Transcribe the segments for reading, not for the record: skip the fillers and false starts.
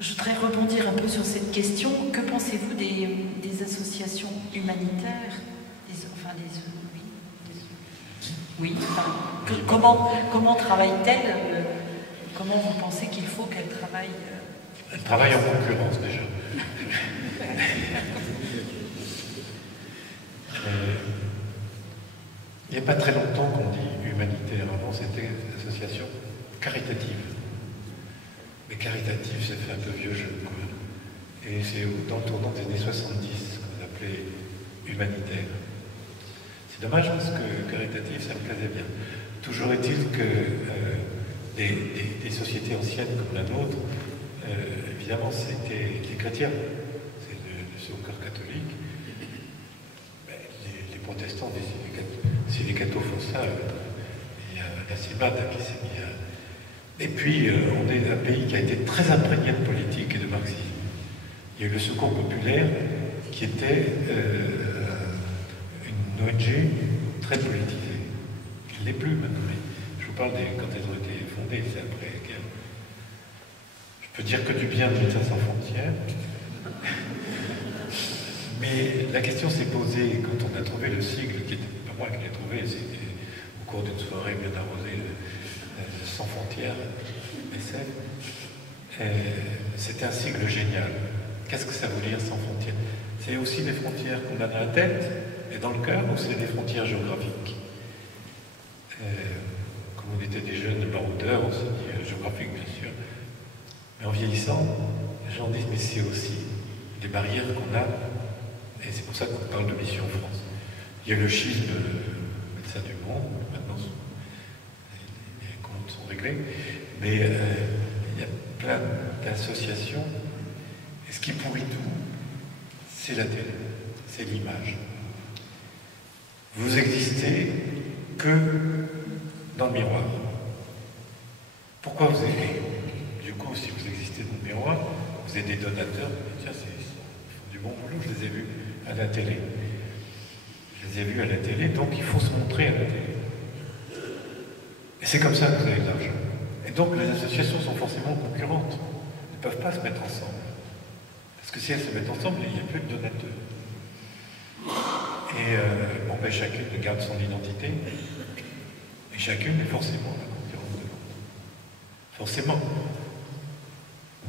Je voudrais rebondir un peu sur cette question. Que pensez-vous des associations humanitaires, comment travaillent-elles? Comment vous pensez qu'il faut qu'elles travaillent? Elles travaillent en concurrence déjà. Il n'y a pas très longtemps qu'on dit humanitaire. Avant, c'était association caritative. Mais caritative, ça fait un peu vieux jeu, quoi. Et c'est dans le tournant des années 70 qu'on appelait humanitaire. C'est dommage parce que caritatif, ça me plaisait bien. Toujours est-il que des sociétés anciennes comme la nôtre, évidemment, c'était les chrétiens, c'est le secours catholique. Les protestants, si les cathos font ça, il y a la CIMAD qui s'est mis à... Et puis, on est un pays qui a été très imprégné de politique et de marxisme. Il y a eu le Secours populaire qui était une ONG très politisée. Il ne l'est plus maintenant, mais je vous parle quand elles ont été fondées, c'est après-guerre. Je peux dire que du bien de Médecins sans frontières. Mais la question s'est posée quand on a trouvé le sigle, qui était pas moi qui l'ai trouvé, c'était au cours d'une soirée bien arrosée, Sans frontières, SF. C'était un sigle génial. Qu'est-ce que ça veut dire sans frontières? C'est aussi des frontières qu'on a dans la tête et dans le cœur, ou c'est des frontières géographiques? Comme on était des jeunes baroudeurs, on s'est dit géographique bien sûr. Mais en vieillissant, les gens disent mais c'est aussi des barrières qu'on a, et c'est pour ça qu'on parle de Mission France. Il y a le schisme Médecins du Monde, maintenant les comptes sont réglés, mais il y a plein d'associations. Et ce qui pourrit tout, c'est la télé, c'est l'image. Vous existez que dans le miroir. Pourquoi vous aimez? Du coup, si vous existez dans le miroir, vous êtes des donateurs. Tiens, ils font du bon boulot, je les ai vus à la télé. Je les ai vus à la télé, donc il faut se montrer à la télé. Et c'est comme ça que vous avez de l'argent. Et donc les associations sont forcément concurrentes. Elles ne peuvent pas se mettre ensemble. Parce que si elles se mettent ensemble, il n'y a plus de donateurs. Et chacune garde son identité. Et chacune est forcément la concurrence de l'autre. Forcément.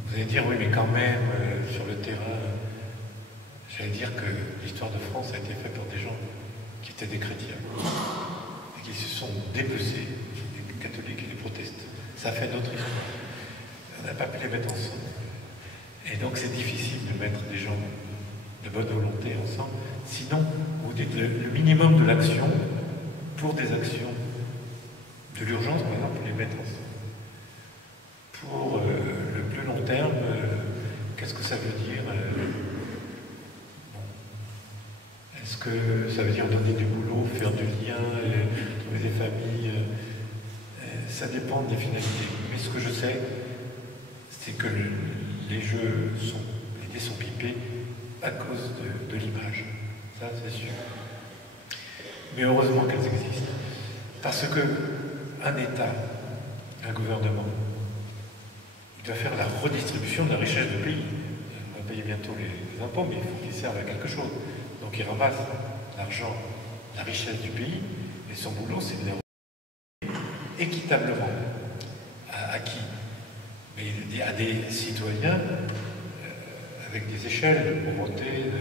Vous allez dire, oui, mais quand même, sur le terrain, j'allais dire que l'histoire de France a été faite par des gens qui étaient des chrétiens. Et qui se sont dépecés, les catholiques et les protestants. Ça fait notre histoire. On n'a pas pu les mettre ensemble. Et donc c'est difficile de mettre des gens de bonne volonté ensemble. Sinon, vous dites le minimum de l'action pour des actions de l'urgence, par exemple, les mettre ensemble. Pour le plus long terme, qu'est-ce que ça veut dire? Est-ce que ça veut dire donner du boulot, faire du lien, trouver des familles? Ça dépend des finalités. Mais ce que je sais, c'est que les dés sont pipés à cause de l'image. Ça, c'est sûr. Mais heureusement qu'elles existent. Parce qu'un État, un gouvernement, il doit faire la redistribution de la richesse du pays. On va payer bientôt les impôts, mais il faut qu'ils servent à quelque chose. Donc il ramasse l'argent, la richesse du pays, et son boulot, c'est de les redistribuer équitablement. À qui? Mais à des citoyens avec des échelles de pauvreté,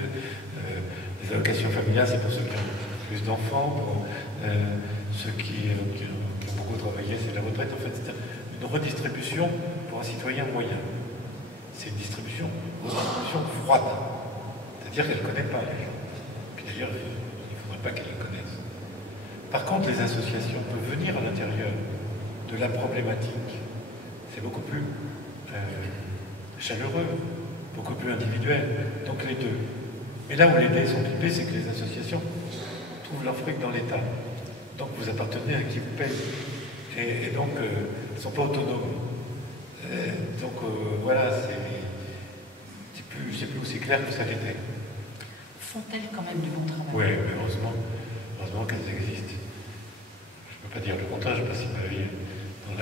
des allocations familiales, c'est pour ceux qui ont plus d'enfants, pour ceux qui ont beaucoup travaillé, c'est la retraite. En fait, c'est une redistribution pour un citoyen moyen. C'est une redistribution froide, c'est-à-dire qu'elle ne connaît pas les gens. Puis d'ailleurs, il ne faudrait pas qu'elle les connaisse. Par contre, les associations peuvent venir à l'intérieur de la problématique. C'est beaucoup plus chaleureux, beaucoup plus individuel. Donc les deux. Mais là où les dés sont pipés, c'est que les associations trouvent leur fric dans l'État. Donc vous appartenez à qui vous paye. Et donc, elles ne sont pas autonomes. Donc voilà, c'est plus aussi clair que ça l'était. Font-elles quand même du bon travail? Oui, mais heureusement qu'elles existent. Je ne peux pas dire le contraire, je passe ma vie dans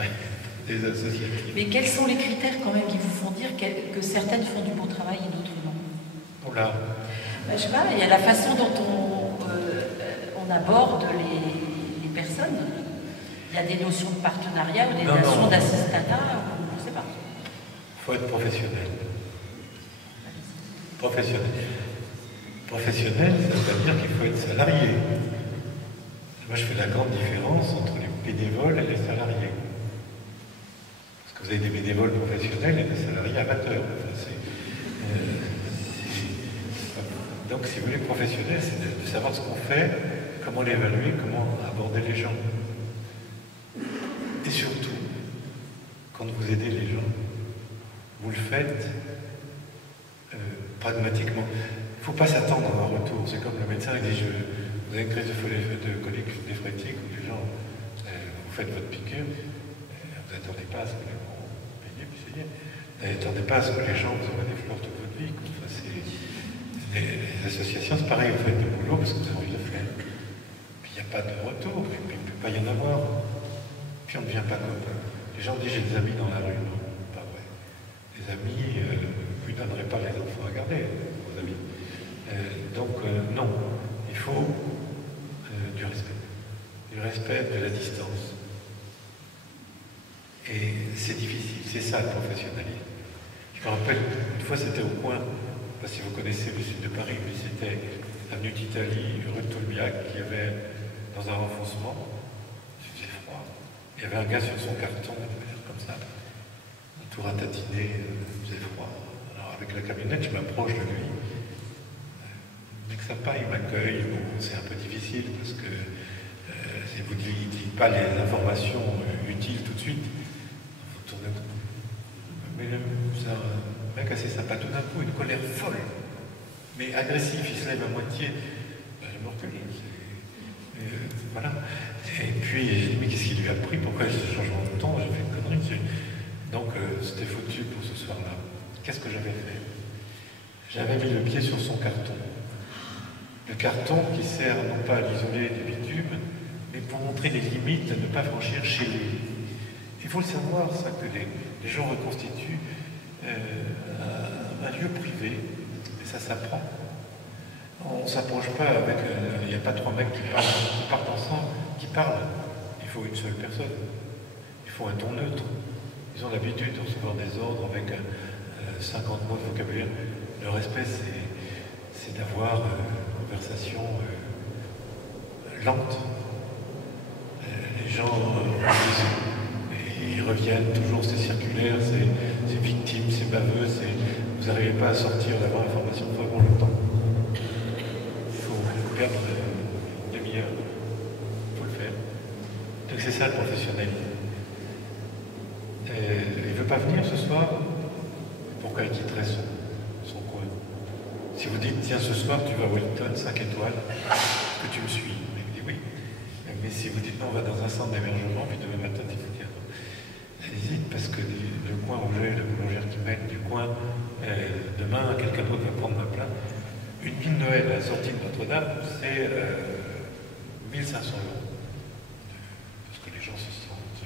des associations. Mais quels sont les critères quand même qui vous font dire que que certaines font du bon travail et d'autres non. Oula. Je sais pas, il y a la façon dont on aborde les personnes. Il y a des notions de partenariat ou des notions d'assistanat, je ne sais pas. Il faut être professionnel. Professionnel. Professionnel, ça veut dire qu'il faut être salarié. Moi, je fais la grande différence entre les bénévoles et les salariés. Parce que vous avez des bénévoles professionnels et des salariés amateurs. Donc, si vous voulez, professionnel, c'est de savoir ce qu'on fait, comment l'évaluer, comment aborder les gens. Et surtout, quand vous aidez les gens, vous le faites pragmatiquement. Il ne faut pas s'attendre à un retour. C'est comme le médecin, il dit, vous avez une crise de colique néphrétique où les gens, vous faites votre piqûre, vous n'attendez pas à ce que les gens payent, puis c'est bien. Vous n'attendez pas à ce que les gens vous envoient des fleurs toute votre vie. Les associations, c'est pareil, vous faites du boulot parce que vous avez envie de le faire. Puis il n'y a pas de retour, puis il ne peut pas y en avoir. Puis on ne devient pas copain. Les gens disent, j'ai des amis dans la rue. Non, pas vrai. Les amis, vous ne donnerez pas les enfants à garder, vos amis. Donc, non, il faut du respect. Du respect, de la distance. Et c'est difficile, c'est ça le professionnalisme. Je me rappelle, une fois c'était au coin, je ne sais pas si vous connaissez le sud de Paris, mais c'était avenue d'Italie, rue de Tolbiac, qui avait dans un renfoncement, il faisait froid, il y avait un gars sur son carton, il devait faire comme ça, un tour à tatiner, il faisait froid. Alors avec la camionnette, je m'approche de lui. Mec sympa, il m'accueille. Bon, c'est un peu difficile parce que il ne vous dit pas les informations utiles tout de suite. Il faut tourner autour. Mais c'est un mec assez sympa. Tout d'un coup, une colère folle, mais agressif. Il se lève à moitié. Ben, je me recule. Voilà. Et puis, j'ai dit, mais qu'est-ce qu'il lui a pris? Pourquoi ce changement de ton? J'ai fait une connerie. Donc, c'était foutu pour ce soir-là. Qu'est-ce que j'avais fait? J'avais mis le pied sur son carton. Le carton qui sert non pas à l'isoler du bitume, mais pour montrer les limites à ne pas franchir chez lui. Il faut le savoir, ça, que les gens reconstituent un lieu privé, et ça s'apprend. On ne s'approche pas avec... Il n'y a pas trois mecs qui partent ensemble, qui parlent. Il faut une seule personne. Il faut un ton neutre. Ils ont l'habitude de recevoir des ordres avec 50 mots de vocabulaire. Le respect, c'est d'avoir une conversation lente. Les gens ils reviennent toujours, c'est circulaire, c'est victime, c'est baveux, vous n'arrivez pas à sortir d'avoir l'information vraiment longtemps. Il faut perdre une demi-heure. Il faut le faire. Donc c'est ça le professionnalisme. Il ne veut pas venir ce soir, pourquoi il quitterait son coin? Si vous dites, tiens, ce soir, tu vas à Wellington, 5 étoiles, est-ce que tu me suis? Il dit oui. Mais si vous dites, non, on va dans un centre d'hébergement, puis demain matin, tu dis, tiens, hésite, parce que le coin où j'ai, la boulangère qui m'aide du coin, demain, quelqu'un d'autre va prendre ma place. Une pile Noël à la sortie de Notre-Dame, c'est 1500 €. Parce que les gens se sentent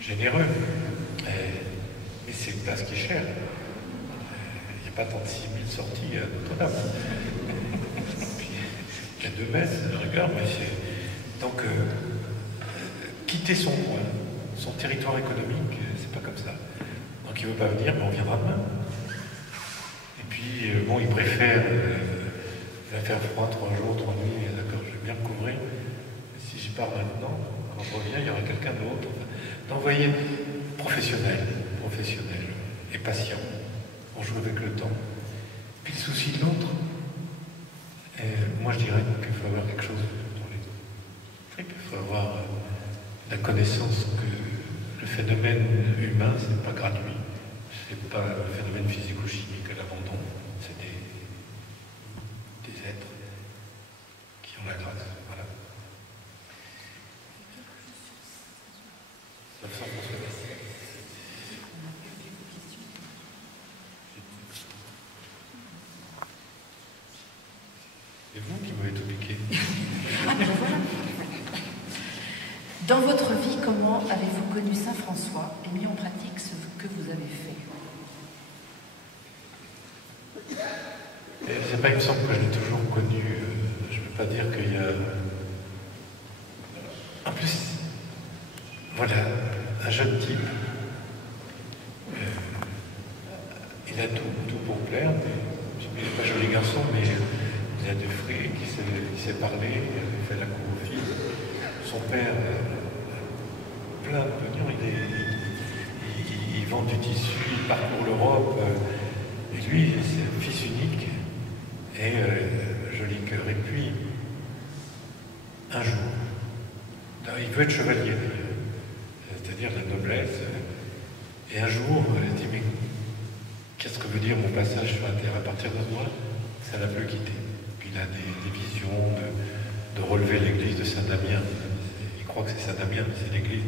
généreux. Mais c'est une place qui est chère. Il n'y a pas 36 000 sorties à Notre-Dame. Il y a 2 messes, regarde, mais c'est... Donc, quitter son coin, son territoire économique, c'est pas comme ça. Donc il ne veut pas venir, mais on viendra demain. Et puis, bon, il préfère... il va faire froid 3 jours, 3 nuits, d'accord, je vais bien me couvrir. Mais si je pars maintenant, quand je reviens, il y aura quelqu'un d'autre. Donc, vous voyez, professionnel et patient. On joue avec le temps. Puis le souci de l'autre, moi je dirais qu'il faut avoir quelque chose dans les deux. Il faut avoir la connaissance que le phénomène humain, c'est pas gratuit. C'est pas un phénomène physico-chimique à l'abandon. C'est des êtres qui ont la grâce. Voilà. C'est vous qui m'avez tout piqué. Dans votre vie, comment avez-vous connu Saint François et mis en pratique ce que vous avez fait? C'est pas, il me semble que je l'ai toujours connu. Je ne veux pas dire qu'il y a. En plus, voilà, un jeune type. Il a tout pour plaire. Il n'est pas joli garçon, mais il a des frères qui sait parler, il fait la cour aux filles. Son père, plein de pognon, il vend du tissu, il parcourt l'Europe. Et lui, c'est un fils unique et joli cœur. Et puis, un jour, il veut être chevalier d'ailleurs, c'est-à-dire la noblesse. Et un jour, il dit, mais qu'est-ce que veut dire mon passage sur la terre? À partir de moi, ça l'a plus quitté. Puis il a des visions de relever l'église de Saint-Damien. Il croit que c'est Saint-Damien, mais c'est l'église.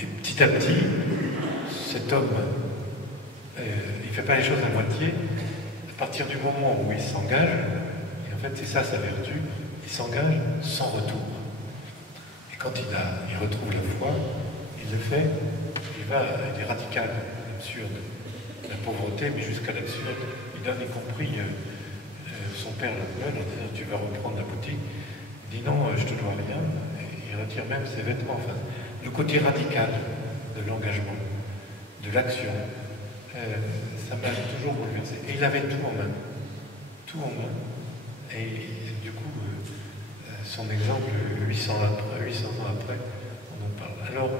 Et petit à petit, cet homme, il ne fait pas les choses à moitié. À partir du moment où il s'engage, et en fait c'est ça sa vertu, il s'engage sans retour. Et quand il retrouve la foi, il le fait, il est radical, absurde. La pauvreté, mais jusqu'à l'absurde. Il a compris son père l'appelle en disant tu vas reprendre la boutique. Il dit non, je te dois rien. Et il retire même ses vêtements. Enfin, le côté radical de l'engagement, de l'action, ça m'a toujours bouleversé. Et il avait tout en main. Tout en main. Et du coup, son exemple, 800 ans après, on en parle. Alors,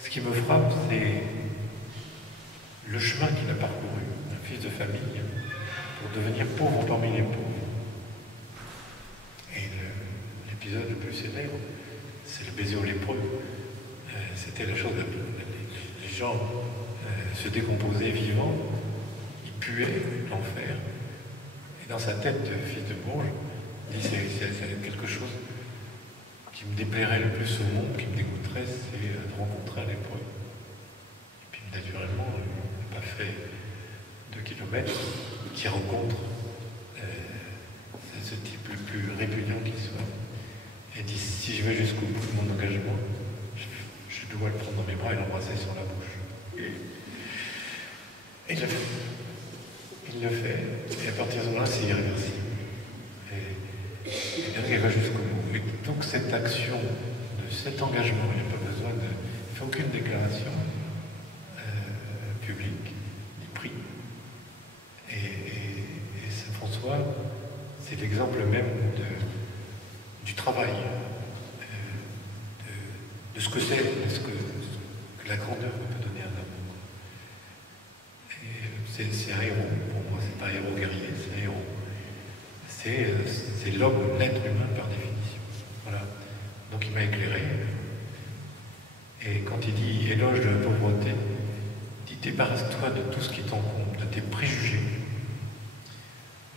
ce qui me frappe, c'est le chemin qu'il a parcouru, un fils de famille, pour devenir pauvre parmi les pauvres. Et l'épisode le plus célèbre, c'est le baiser au lépreux. C'était la chose, les gens se décomposaient vivants, ils puaient l'enfer. Et dans sa tête de fils de bourge, il dit c'est quelque chose qui me déplairait le plus au monde, qui me dégoûterait, c'est de rencontrer un lépreux. Et puis naturellement, il n'a pas fait 2 kilomètres, qui rencontre ce type le plus répugnant qui soit. Et dit si je vais jusqu'au bout de mon engagement, je dois le prendre dans mes bras et l'embrasser sur la bouche. Et il le fait. Il le fait. Et à partir de ce moment-là, c'est irréversible. Et il va jusqu'au bout. Et donc cette action, de cet engagement, il n'y a pas besoin de... Il ne fait aucune déclaration publique, ni prix. Et Saint François, c'est l'exemple même du travail, de ce que c'est, de ce que la grandeur peut donner à un amour. Et c'est un héros, pour moi, c'est pas un héros guerrier, c'est un héros. C'est l'homme, l'être humain par définition. Voilà. Donc il m'a éclairé. Et quand il dit éloge de la pauvreté, il dit débarrasse-toi de tout ce qui t'encombre, de tes préjugés,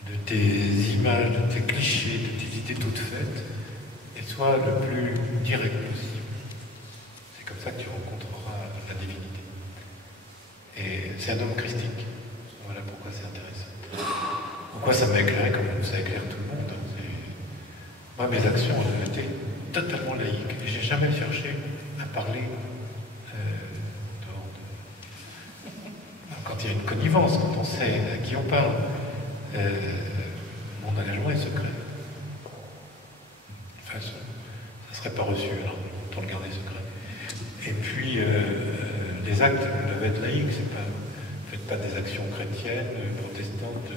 de tes images, de tes clichés, de tes idées toutes faites, et sois le plus direct possible. C'est comme ça que tu rencontreras la divinité. Et c'est un homme christique. Voilà pourquoi c'est intéressant. Pourquoi ça m'a éclairé comme ça éclaire tout le monde. Moi, mes actions ont été totalement laïques. Et j'ai jamais cherché à parler quand il y a une connivence, quand on sait à qui on parle. Mon engagement est secret. Enfin, ça ne serait pas reçu, alors autant le garder secret. Et puis, les actes doivent être laïques. Faites pas des actions chrétiennes, protestantes,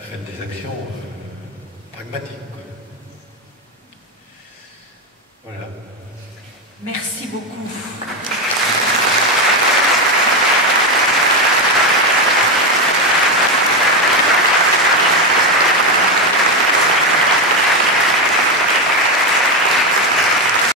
faites des actions pragmatiques. Quoi. Voilà. Merci beaucoup.